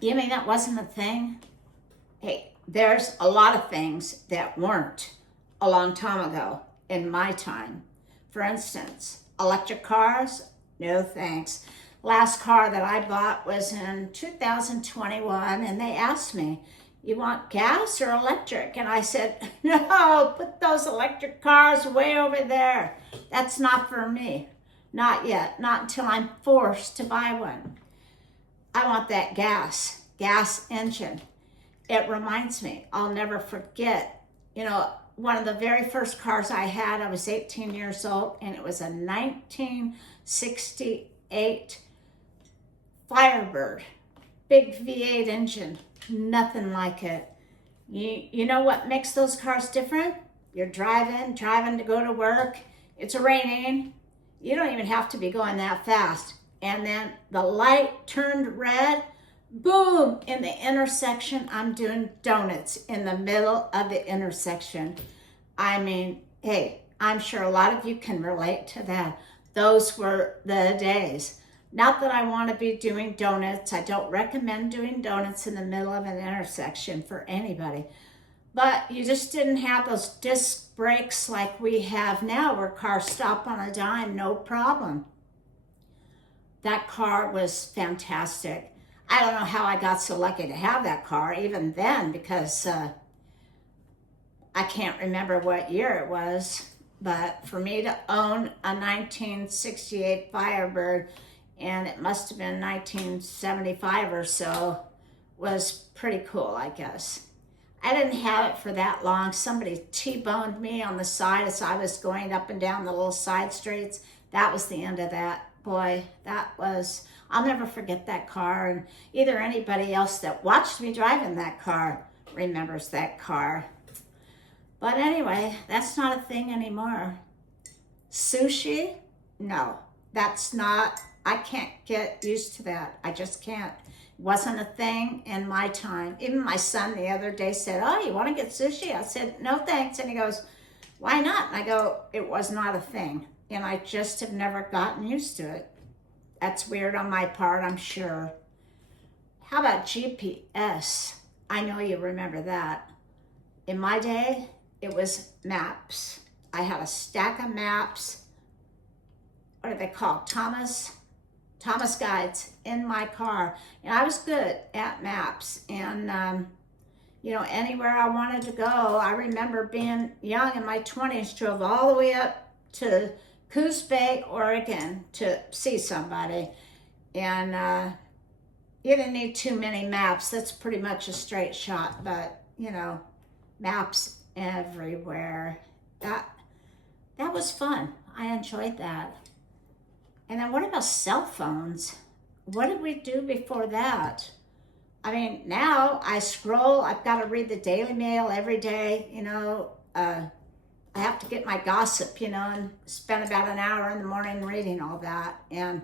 You mean that wasn't a thing? Hey, there's a lot of things that weren't a long time ago in my time. For instance, electric cars, no thanks. Last car that I bought was in 2021, and they asked me, you want gas or electric? And I said, no, put those electric cars way over there. That's not for me. Not yet, not until I'm forced to buy one. I want that gas engine. It reminds me, I'll never forget, one of the very first cars I had, I was 18 years old, and it was a 1968 Firebird, big V8 engine, nothing like it. You know what makes those cars different? You're driving to go to work, it's raining, you don't even have to be going that fast. And then the light turned red, boom, in the intersection, I'm doing donuts in the middle of the intersection. I mean, hey, I'm sure a lot of you can relate to that. Those were the days. Not that I want to be doing donuts. I don't recommend doing donuts in the middle of an intersection for anybody. But you just didn't have those disc brakes like we have now where cars stop on a dime, no problem. That car was fantastic. I don't know how I got so lucky to have that car even then, because I can't remember what year it was, but for me to own a 1968 Firebird, and it must have been 1975 or so, was pretty cool, I guess. I didn't have it for that long. Somebody T-boned me on the side as I was going up and down the little side streets. That was the end of that. Boy, I'll never forget that car, and either anybody else that watched me driving that car remembers that car. But anyway, that's not a thing anymore. Sushi? No, that's not, I can't get used to that. I just can't. It wasn't a thing in my time. Even my son the other day said, oh, you want to get sushi? I said, no thanks. And he goes, why not? And I go, it was not a thing. And I just have never gotten used to it. That's weird on my part, I'm sure. How about GPS? I know you remember that. In my day, it was maps. I had a stack of maps. What are they called? Thomas guides in my car. And I was good at maps. And, anywhere I wanted to go, I remember being young in my 20s, drove all the way up to Coos Bay, Oregon to see somebody. And you didn't need too many maps. That's pretty much a straight shot, but maps everywhere. That was fun. I enjoyed that. And then what about cell phones? What did we do before that? I mean, now I scroll. I've got to read the Daily Mail every day, I have to get my gossip, and spend about an hour in the morning reading all that. And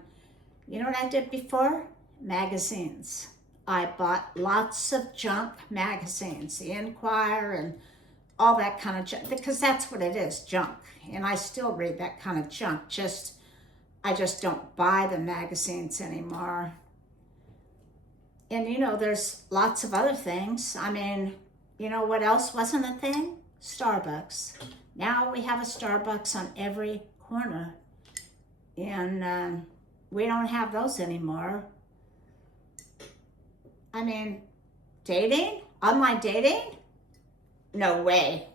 you know what I did before? Magazines. I bought lots of junk magazines, the Enquirer and all that kind of junk, because that's what it is, junk. And I still read that kind of junk. I just don't buy the magazines anymore. And there's lots of other things. I mean, what else wasn't a thing? Starbucks. Now we have a Starbucks on every corner, and we don't have those anymore. I mean, dating? Online dating? No way.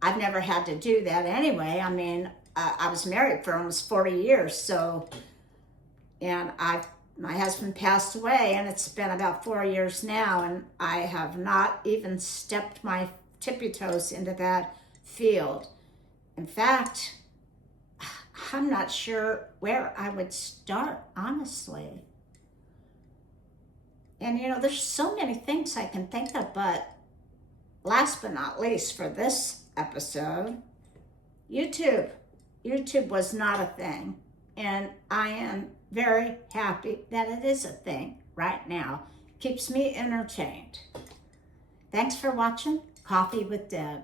I've never had to do that anyway. I mean, I was married for almost 40 years, and my husband passed away, and it's been about 4 years now, and I have not even stepped my tippy toes into that field. In fact, I'm not sure where I would start, honestly. And there's so many things I can think of, but last but not least for this episode, YouTube. YouTube was not a thing, and I am very happy that it is a thing right now. Keeps me entertained. Thanks for watching Coffee with Deb.